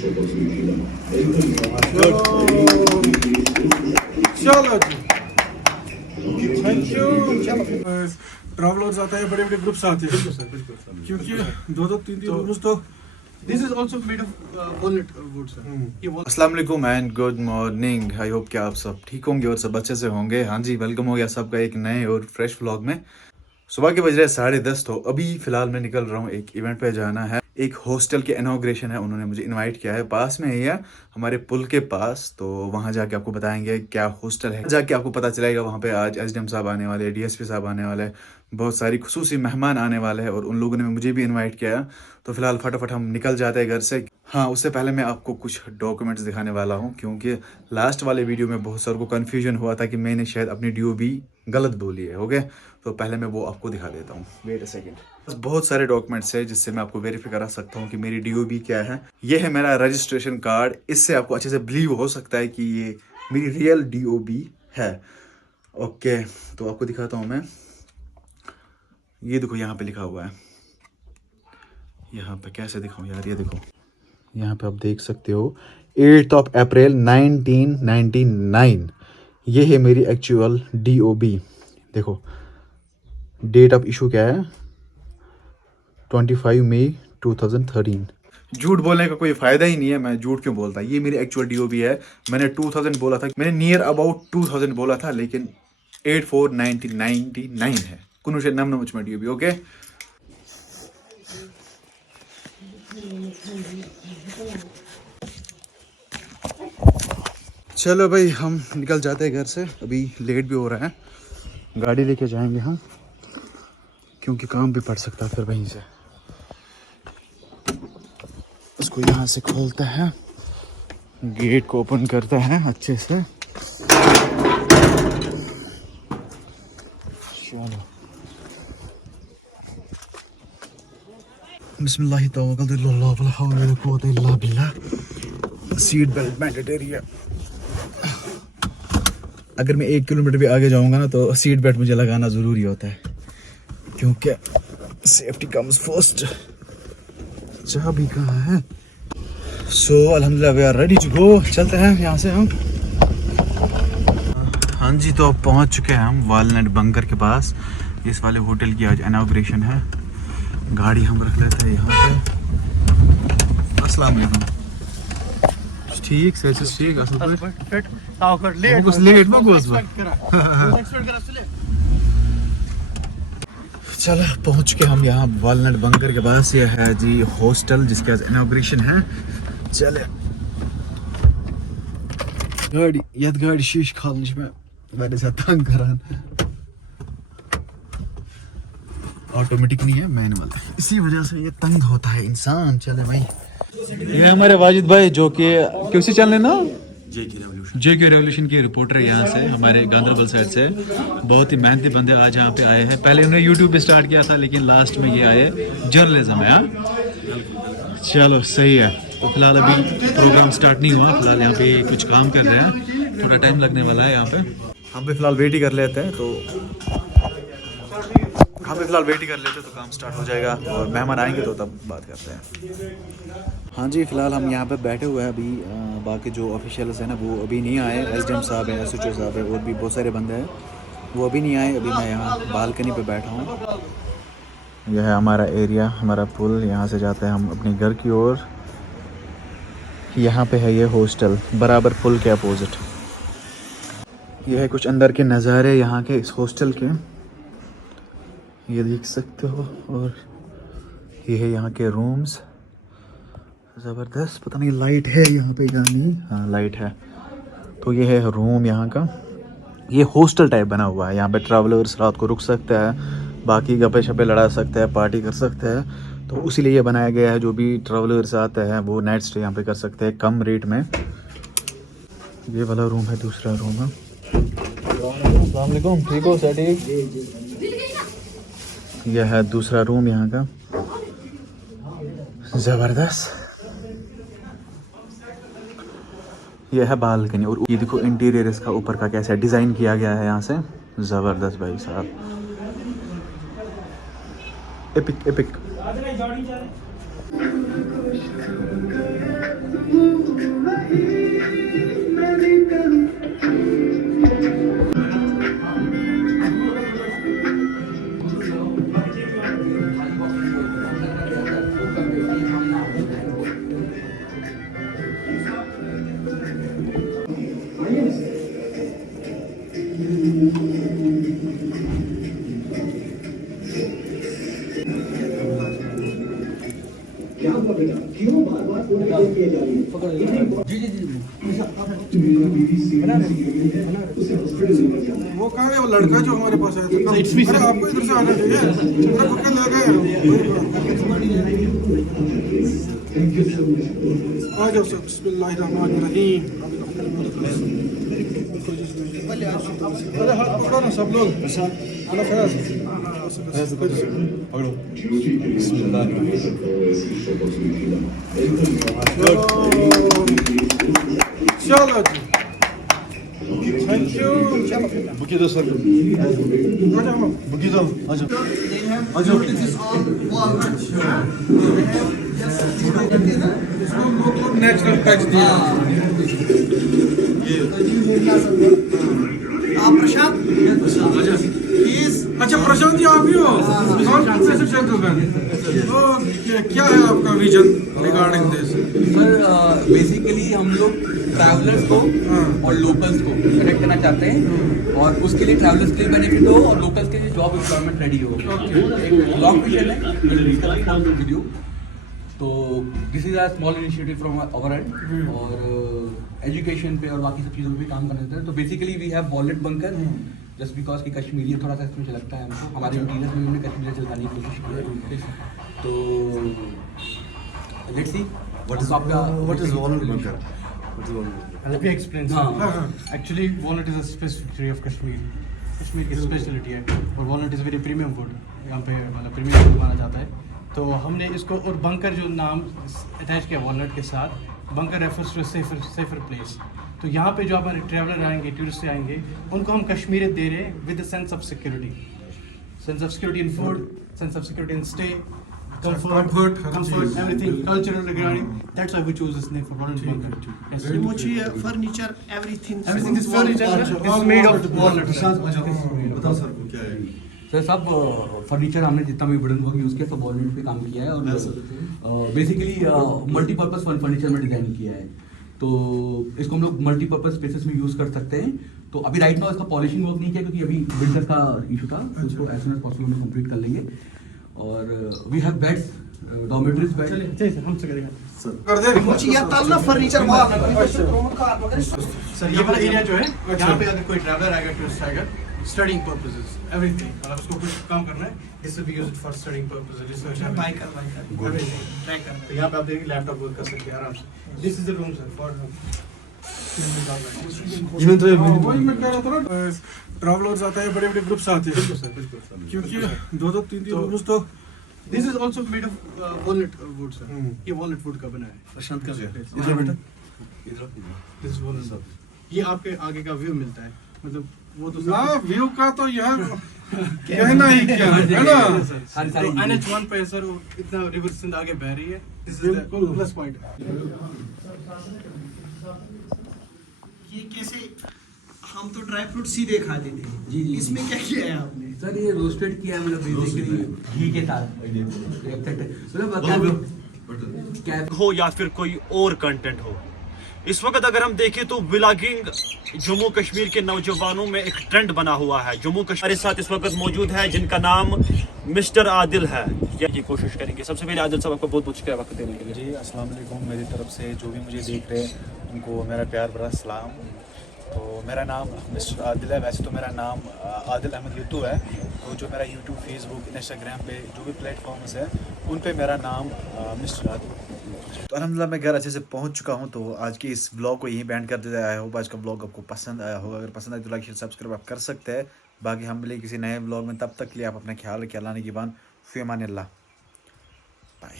चलो जी, thank you. Travellers आते हैं, बड़े बड़े ग्रुप्स आते हैं, क्योंकि दो तीन रूम्स तो This is also made of walnut wood, sir. अस्सलाम वालेकुम and good morning. I hope कि आप सब ठीक होंगे और सब अच्छे से होंगे। हाँ जी, वेलकम हो गया सबका एक नए और फ्रेश व्लॉग में। सुबह के बज रहे 10:30, तो अभी फिलहाल मैं निकल रहा हूँ, एक इवेंट पे जाना है। एक हॉस्टल के इनॉग्रेशन है, उन्होंने मुझे इनवाइट किया है, पास में ही है हमारे पुल के पास। तो वहाँ जाके आपको बताएंगे क्या हॉस्टल है, जाके आपको पता चलेगा। वहाँ पे आज एसडीएम साहब आने वाले, डीएसपी साहब आने वाले, बहुत सारी खुसूसी मेहमान आने वाले हैं और उन लोगों ने मुझे भी इनवाइट किया है। तो फिलहाल फटाफट हम निकल जाते हैं घर से। हाँ, उससे पहले मैं आपको कुछ डॉक्यूमेंट्स दिखाने वाला हूँ, क्योंकि लास्ट वाले वीडियो में बहुत सारों को कन्फ्यूजन हुआ था कि मैंने शायद अपनी DOB गलत बोली है। ओके, तो पहले मैं वो आपको दिखा देता हूँ। Wait a second. बहुत सारे डॉक्यूमेंट्स है जिससे मैं आपको वेरीफाई करा सकता हूँ कि मेरी DOB क्या है। ये है मेरा रजिस्ट्रेशन कार्ड, इससे आपको अच्छे से बिलीव हो सकता है कि ये मेरी रियल DOB है। ओके, तो आपको दिखाता हूँ मैं। ये देखो, यहाँ पे लिखा हुआ है। यहाँ पे कैसे दिखाऊँ यार, ये देखो, यहाँ पे आप देख सकते हो 8 अप्रैल 1999। ये है मेरी एक्चुअल DOB। देखो, डेट ऑफ इशू क्या है, 25 मई 2013। झूठ बोलने का कोई फायदा ही नहीं है, मैं झूठ क्यों बोलता। ये मेरी एक्चुअल DOB है। मैंने 2000 बोला था, मैंने नियर अबाउट 2000 बोला था, लेकिन 8/4/1999 है। कुछ नाम मुझ में DOB। ओके, चलो भाई, हम निकल जाते हैं घर से। अभी लेट भी हो रहा है, गाड़ी लेके जाएंगे हम, क्योंकि काम भी पड़ सकता है फिर वहीं से। उसको यहाँ से खोलते हैं, गेट को ओपन करते हैं अच्छे से। चलो, बिस्मिल्लाह तवक्कलतु अल्लाह वला हौला वला कुव्वता इल्ला बिल्लाह। सीट बेल्ट मैंडेटरी है। अगर मैं 1 किलोमीटर भी आगे जाऊंगा ना, तो सीट बेल्ट मुझे लगाना ज़रूरी होता है, क्योंकि सेफ्टी कम्स फर्स्ट। चाबी कहाँ है? सो अल्हम्दुलिल्लाह we are ready to go. चलते हैं यहाँ से हम। हाँ जी, तो अब पहुँच चुके हैं हम वालनट बंकर के पास। इस वाले होटल की आज इनॉग्रेशन है। गाड़ी हम रख लेते हैं यहाँ पे। अस्सलाम वालेकुम। ठीक से ठीक असल पर लेट में गोस। चलो, पहुंच के हम यहाँ वालनट बंकर के पास। ये है जी हॉस्टल जिसके आज इनॉग्रेशन है। चले, गाड़ी यद गाड़ी शीश खालने में वाले से तंग करान। ऑटोमेटिक नहीं है, मैनुअल है, इसी वजह से ये तंग होता है इंसान। चले भाई, ये हमारे वाजिद भाई जो कि किसी चैनल ना JK रेवोल्यूशन की रिपोर्टर है यहाँ से, हमारे गांधरबल साइड से। बहुत ही मेहनती बंदे आज यहाँ पे आए हैं। पहले उन्होंने YouTube पे स्टार्ट किया था, लेकिन लास्ट में ये आए जर्नलिज्म है। चलो सही है। तो फिलहाल अभी प्रोग्राम स्टार्ट नहीं हुआ, फिलहाल यहाँ पे कुछ काम कर रहे हैं, थोड़ा टाइम लगने वाला है यहाँ पे। हम भी फिलहाल वेट ही कर लेते हैं, तो काम स्टार्ट हो जाएगा और मेहमान आएंगे तो तब बात करते हैं। हाँ जी, फिलहाल हम यहाँ पे बैठे हुए हैं अभी। बाकी जो ऑफिशियल्स हैं ना, वो अभी नहीं आए। SDM साहब हैं, SHO साहब है, और भी बहुत सारे बंदे हैं, वो अभी नहीं आए। अभी मैं यहाँ बालकनी पे बैठा हूँ। यह है हमारा एरिया, हमारा पुल। यहाँ से जाते हैं हम अपने घर की ओर। यहाँ पे है ये हॉस्टल, बराबर पुल के अपोजिट। यह है कुछ अंदर के नज़ारे यहाँ के इस हॉस्टल के, ये देख सकते हो। और ये है यहाँ के रूम्स, ज़बरदस्त। पता नहीं लाइट है यहाँ पे या नहीं। हाँ, लाइट है। तो ये है रूम यहाँ का। ये हॉस्टल टाइप बना हुआ है। यहाँ पे ट्रैवलर्स रात को रुक सकते हैं, बाकी गप्पे शप्पे लड़ा सकते हैं, पार्टी कर सकते हैं। तो उसी लिए ये बनाया गया है, जो भी ट्रैवलर्स आते हैं वो नाइट स्टे यहाँ पे कर सकते हैं कम रेट में। ये वाला रूम है, दूसरा रूम है। अस्सलाम वालेकुम, ठीक हो सर? यह है दूसरा रूम यहाँ का, ज़बरदस्त। यह है बालकनी, और ये देखो इंटीरियर इसका ऊपर का कैसा डिज़ाइन किया गया है यहाँ से। ज़बरदस्त भाई साहब, एपिक एपिक। वो कहाँ है वो लड़का जो हमारे पास आया था? अरे आपको इधर से आना चाहिए। अरे खुद के ले गए। आ जाओ सब। बिस्मिल्लाहिर्रहमानिर्रहीम। अरे हाथ पकड़ो ना सब लोग। अरे फैज। पकड़ो। चलो जी। Thank you. बुकी दो सर। आ जाओ। बुकी दो। आ जाओ। आ जाओ। इसको नेचुरल टच दिया। आप प्रशांत प्लीज। अच्छा प्रशांत जी आप ही हो? कौन से जेंटलमैन? तो क्या है आपका vision regarding this? Sir basically हम लोग ट्रैवलर्स को और लोकल्स को कनेक्ट करना चाहते हैं और उसके लिए ट्रैवलर्स के लिए बेनिफिट हो और लोकल्स के लिए जॉब एम्प्लॉयमेंट रेडी हो। एक ब्लॉग मिशन है वीडियो। तो this is a small initiative from our and और एजुकेशन पे और बाकी सब चीज़ों पे भी काम करना चाहते हैं। तो basically we have walnut bunker just because कि कश्मीरी थोड़ा सा इसमें लगता है हमको। हमारे इंटीरियर में हमने कश्मीरी चलवाने की कोशिश की है। तो let's see What is wallet bunker? Let me explain. हाँ। Actually, walnut is a specificity of Kashmir. Kashmir की स्पेशलिटी है और walnut is very premium wood. यहाँ पे मतलब प्रीमियम wood माना जाता है। तो हमने इसको और बंकर जो नाम अटैच किया walnut के साथ, bunker refers to safer place. तो यहाँ पे जो हमारे ट्रैवलर आएंगे, टूरिस्ट आएंगे, उनको हम कश्मीरियत दे रहे हैं with the sense of security in food, sense of security in stay, Comfort, everything, cultural regarding. That's why we chose this name for walnut bunker. Yes. Furniture everything Everything is furniture is made of walnut. बताओ sir को क्या है? Sir सब furniture हमने जितना भी wooden work use किया सब वॉलनट पे काम किया है और बेसिकली मल्टीपर्पज़ फर्नीचर में डिज़ाइन किया है। तो इसको हम लोग मल्टीपर्पज़ स्पेसेस में यूज़ कर सकते हैं। तो अभी राइट नाउ इसका पॉलिशिंग वर्क नहीं किया क्योंकि अभी विंटर का इशू था। उसको एज सुन एज पॉसिबल हम कंप्लीट कर लेंगे। और we have beds, dormitories bed. हमसे करेगा कर दे। फर्नीचर सर ये वाला एरिया जो है यहाँ पे अगर कोई ट्रैवलर आएगा टूरिस्ट आएगा स्टडिंग पर्पसेस एवरीथिंग मतलब उसको कुछ काम करना है this will be used for studying purposes research by कर एवरीथिंग ट्राई कर तो यहाँ पे आप देखिए लैपटॉप वर्क कर सकते हैं आराम से this is the room sir for वही मैं कह रहा था ना ट्रैवलर्स आते हैं बड़े-बड़े ग्रुप्स आते हैं क्योंकि दो तीन रूम्स तो this is also made of walnut would sir ये वॉलनट वुड का बना है प्रशांत का इधर बेटा इधर दिस इज वॉलनट ये आपके आगे का व्यू मिलता है मतलब वो तो ना व्यू का तो यह कहना ही क्या है ना। NH1 पे सर वो इतना रिवर सिंध आगे बह रही है this is the plus point ये कैसे हम तो ड्राई फ्रूट सीधे खा लेते हैं जी, जी। इसमें क्या किया है आपने सर ये रोस्टेड किया है मतलब बेसिकली घी के साथ मतलब क्या हो या फिर कोई और कंटेंट हो। इस वक्त अगर हम देखें तो व्लॉगिंग जम्मू कश्मीर के नौजवानों में एक ट्रेंड बना हुआ है। जम्मू कश्मीर हमारे साथ इस वक्त मौजूद है जिनका नाम मिस्टर आदिल है। ये कोशिश करेंगे। सबसे पहले आदिल साहब आपको बहुत बहुत शुक्रिया वक्त देने के लिए। जी अस्सलाम वालेकुम मेरी तरफ से जो भी मुझे देख रहे हैं उनको मेरा प्यार भरा सलाम। तो मेरा नाम मिस्टर आदिल है। वैसे तो मेरा नाम आदिल अहमद यूटू है। तो जो मेरा यूट्यूब फेसबुक इंस्टाग्राम पे जो भी प्लेटफॉर्म्स है उन पे मेरा नाम मिस्टर आदिल। तो अल्हम्दुलिल्लाह मैं घर अच्छे से पहुंच चुका हूं। तो आज के इस ब्लॉग को यहीं बैंड कर देते हैं। आई होप आज का ब्लॉग आपको पसंद आया होगा। अगर पसंद आए तो लाइक शेयर सब्सक्राइब आप कर सकते हैं। बाकी हम मिले किसी नए ब्लॉग में, तब तक के लिए आप अपना ख्याल रखिए। अल्लाह ने की बान, फ़ी अमान अल्लाह, बाय।